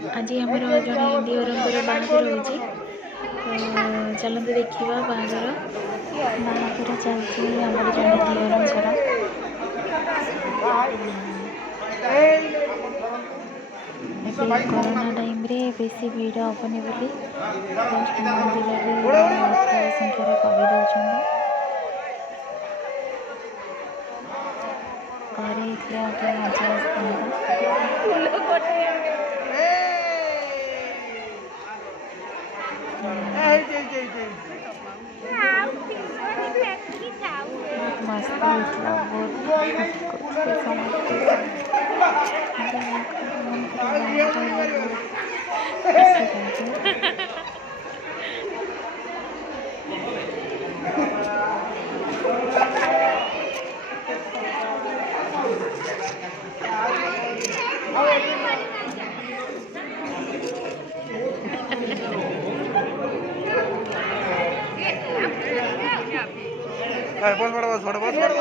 आज आमर जड़े दिवरंर बाहाघर होची तो चलते देखा बाहाघर चलती आमर जड़े दिवरंर कोरोना टाइम रे बेसी भीड़ हेनी बोली जस्ट मंदिर अल्प संख्यार कहीदे घरे मजा मस्त बस बड़ा बस बड़ा बस बड़ा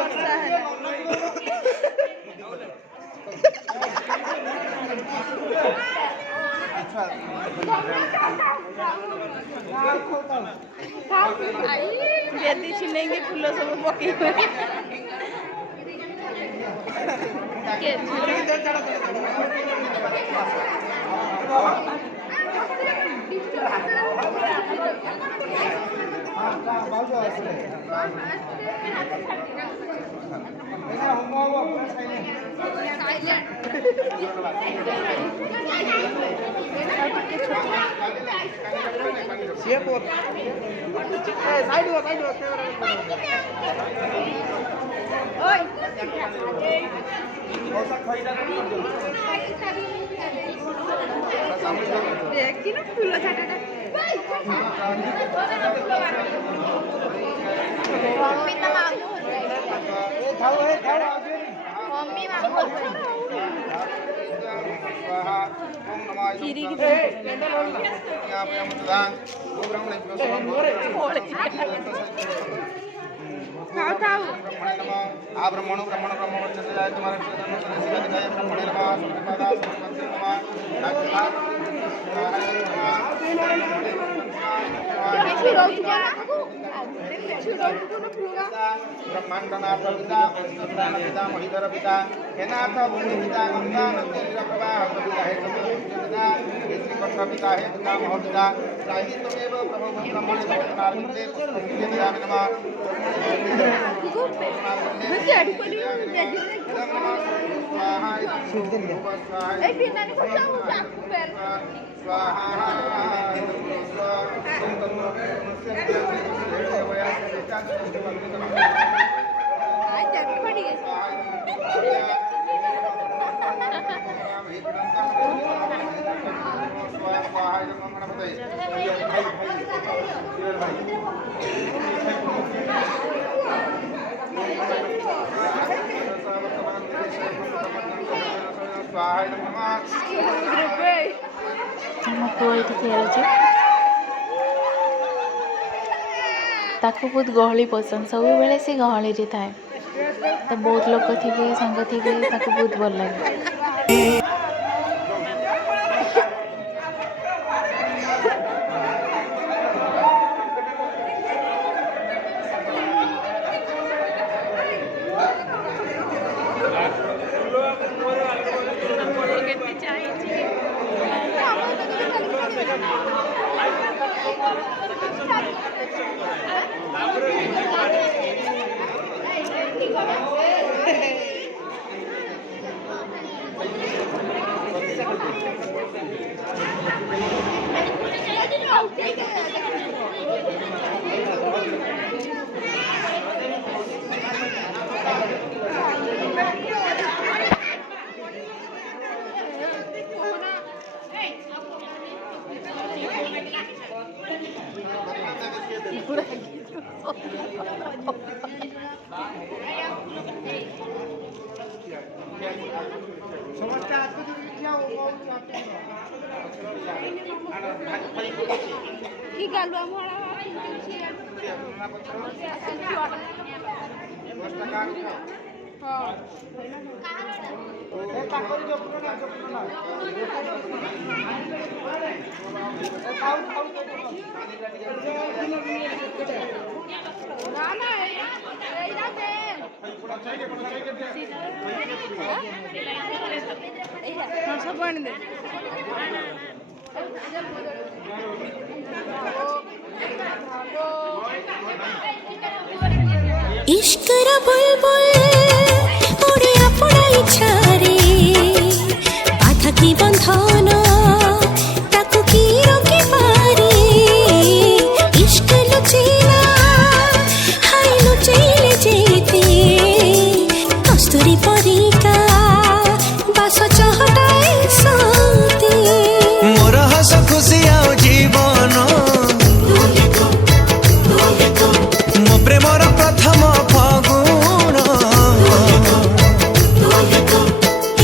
यदि छिनेंगे फूल सब पके देखी ना फूल छाटा मम्मी ना मांगो मम्मी मांगो खीरी की खाओ खाओ आ ब्रह्मणो ब्रह्मण ब्रह्म वर्चते जाय तुम्हारे ब्रह्मणे ब्रह्मांडनाथ पिता पिता पिता महिधर पिता हेनाथ भूमि पिता गंगा नदी प्रवाह पिता हे पिता श्री पिता हे पिता मह पिता त्राहि तमेव प्रभु ब्रह्मणे भवनार्थे पुष्पे दयामि नमः पुआ ये खेलुचे ताको बहुत गहली पसंद सब बेले से गहली रे थाए तो बहुत लोग थे सांग थे बहुत भल लगे। ନା ନା ଏଇଟା ଦେ ସବୁ ଆଣିଦେ इश्कर बुलबुल उड़े अपना इच्छारे बाधा की बंधन ताकू की रोके पारे इश्क लुचेला हाय लुचेले जेते कस्तूरी परिका बास चहटाए सोते मोर हस खुशी आउ जीवन मो प्रेमर प्रथम फगुण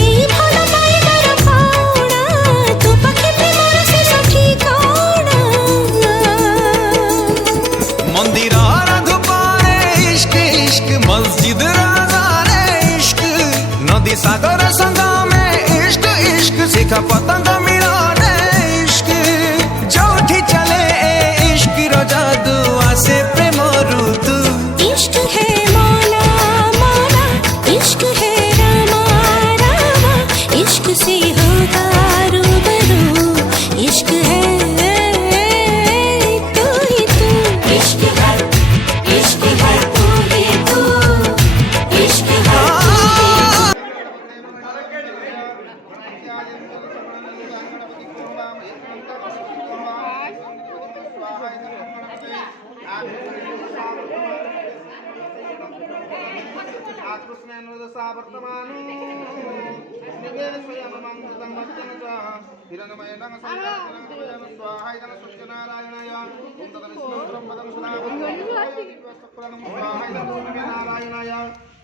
এই ভালো পাইবার পাওনা তো পাখি প্রেমর শেষ ঠিকানা मंदिर धुपारे इश्क इश्क मस्जिद राजारे इश्क नदी सागर संगमे इश्क इश्क शिखा पतंग मिलने इश्क जोठी चले ए इश्क रो जादू आसे प्रेम ऋतु इश्क है मौला मौला इश्क है रामा रामा इश्क से होगा रूबरू इश्क है तू ही तू इश्क है तू ही तू इश्क है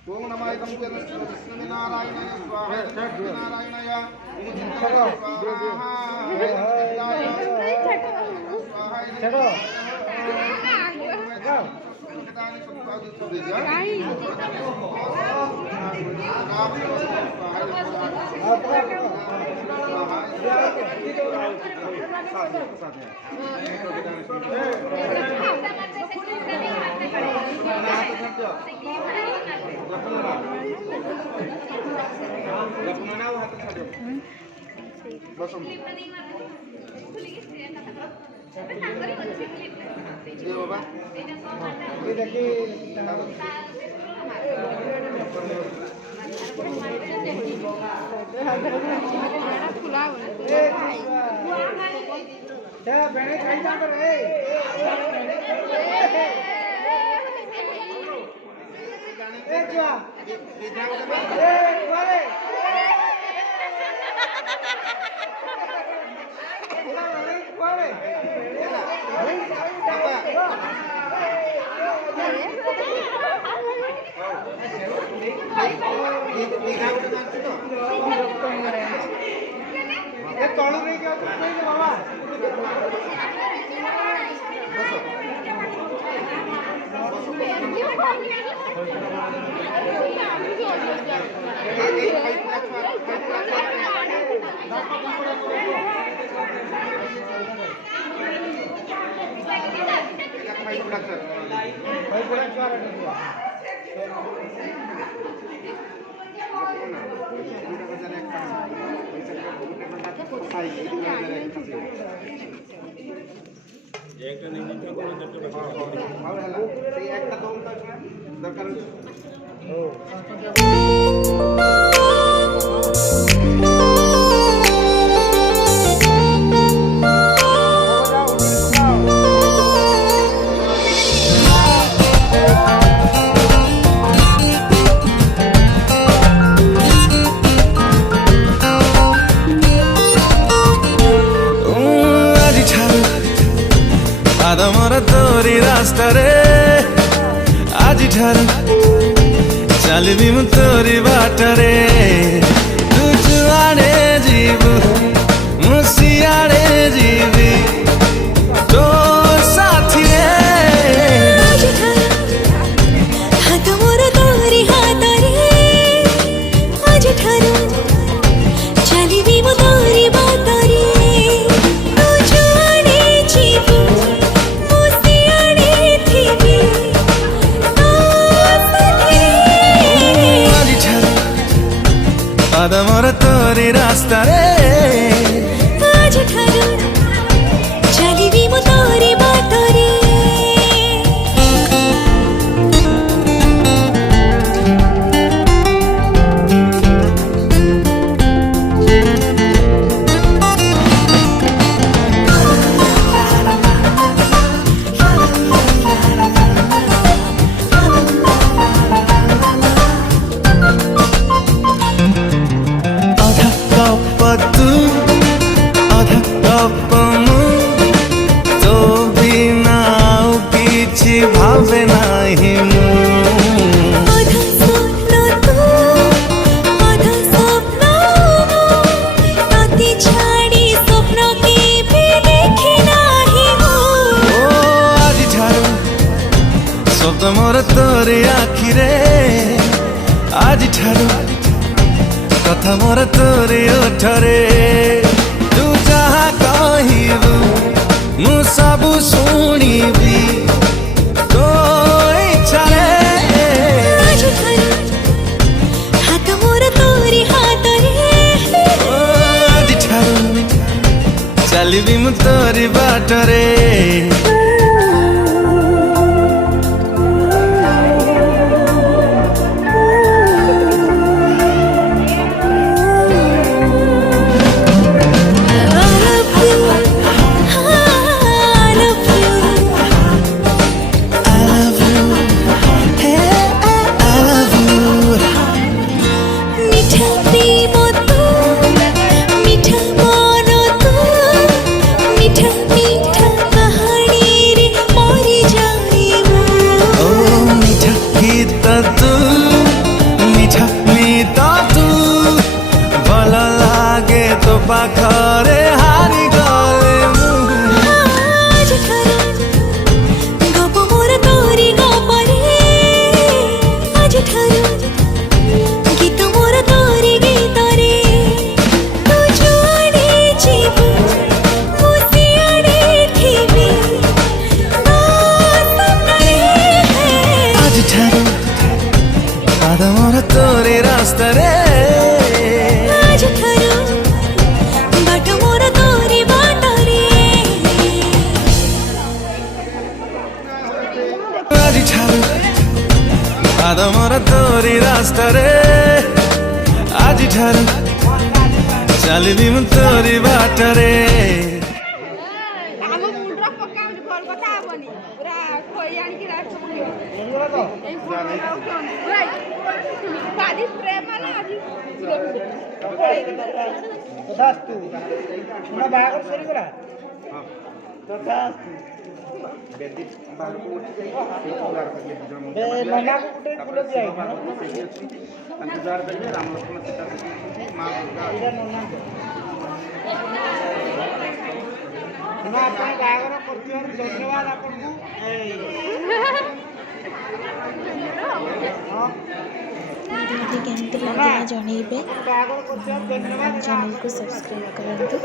ओम नमाय नारायणाय स्वाहा नारायणाय मोर तोरी रास्ता रे आज ठारू चलबी मु तोरी बाट रे तू जुआड़े जीवु मु सियाड़े जीवी तो साथी रे आज हाथ मोर तोरी हाथ रे मोर तोरी रास्ता रे आज ठारू चलिबी मु तोरी बाटरे आधा कप तू आधा कप मु तो बिना आउ किछि भावे नाही मु आधा स्वप्न तू आधा स्वप्न तोते छाड़ी स्वप्न के भी देखी नाही हो आज ठारू स्वप्न मोर तोरी आखि रे आज ठारू कथा मोर तोरी ओठरे तू जहाँ कहबू मु सब शुणिबी तो इच्छा रे आज ठारू हाथ मोर तोरी हाथ रे आज ठारू चलिबी मु तोरी बाटरे मीठा प्रेम तू मीठा मन तू मीठा मीठा कहानी रे मरी जाइबू ओ मीठा गीत तू मीठा मीत तू भल लागे तो पाखरे हारी गले मु आज ठारू गप मोर तोरी गपरे आज ठारू गीत मोर तोरी गीत रे तू जुआड़े जीबू मु सियाड़े थिबी सपने आज ठारू पाद मोर तोरी रास्ता रे आज ठारू बाट मोर तोरी बाटरे आज ठारू पाद मोर तोरी रास्ता रे आज ठारू चलिबी मु तोरी बाटरे ଆମ ମୁଣ୍ଡର ପକାଉନି ଭଲ କଥା ହବନି ପୁରା ଖୋଇ ଆଣିକି ରାସ୍ତା ପକେଇବ ଏଇ ବାଡ଼ି ସ୍ପ୍ରେ ମାଲା ଆଜି ତଥାସ୍ତୁ ମୋ ବାହାଘର ସରିଗଲା ତଥାସ୍ତୁ ବେଦି ବାହାରକୁ ଉଠି ଯାଇ ନନାକୁ ଗୋଟେ ଫୁଲ ଦିଆହେଇଛି ସେଇଠି ଅଛନ୍ତି ତାଙ୍କୁ ଦ୍ୱାର ଦେଲେ ରାମ ଲକ୍ଷ୍ମଣ ସୀତା ଅଛନ୍ତି ମା ଦୁର୍ଗା ଆପଣ ବାହାଘର କରିଥିବାରୁ ଧନ୍ୟବାଦ ଆପଣଙ୍କୁ वीडियो केमती लगे जनइबे चैनल को सब्सक्राइब करंतु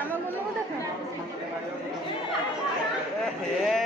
ଆମ ମନକୁ ଦେଖ ହେ